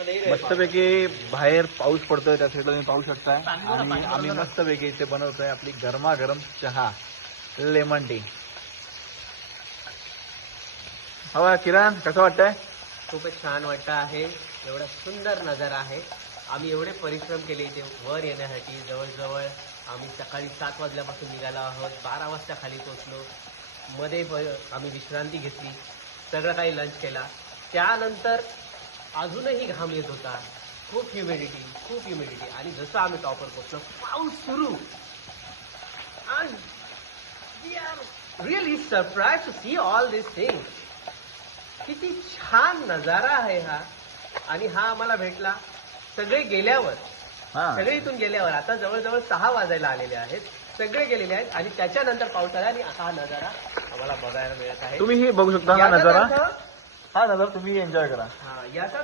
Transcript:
मस्तपैकी बाहेर पाऊस पडतोय त्या साईडला तुम्ही पाहू शकताय आणि आम्ही मस्तपैकी इथे बनवतोय आपली गरमागरम चहा लेमन टी. हवा किरण कसं वाटतंय? खूपच छान वाटतं आहे. एवढा सुंदर नजारा आहे. आम्ही एवढे परिश्रम केले इथे वर येण्यासाठी. जवळजवळ आम्ही सकाळी 7 वाजल्यापासून निघालो आहोत. 12 वाजता खाली पोहोचलो. मध्ये आम्ही विश्रांती घेतली. सगळं काही लंच केला. त्यानंतर अजूनही घाम येत होता. खूप ह्युमिडिटी आणि जसं आम्ही टॉपवर पोहोचलो पाऊस सुरू. And we are really surprised to see all these things. किती छान नजारा आहे हा. आणि हा आम्हाला भेटला सगळे गेल्यावर. सगळे इथून गेल्यावर. आता जवळजवळ 6 वाजायला आलेले आहेत. सगळे गेलेले आहेत आणि त्याच्यानंतर पाऊस आला आणि हा नजारा आम्हाला बघायला मिळत आहे. तुम्ही हे बघू शकता. हा नजारा तुम्ही एन्जॉय करा. याचा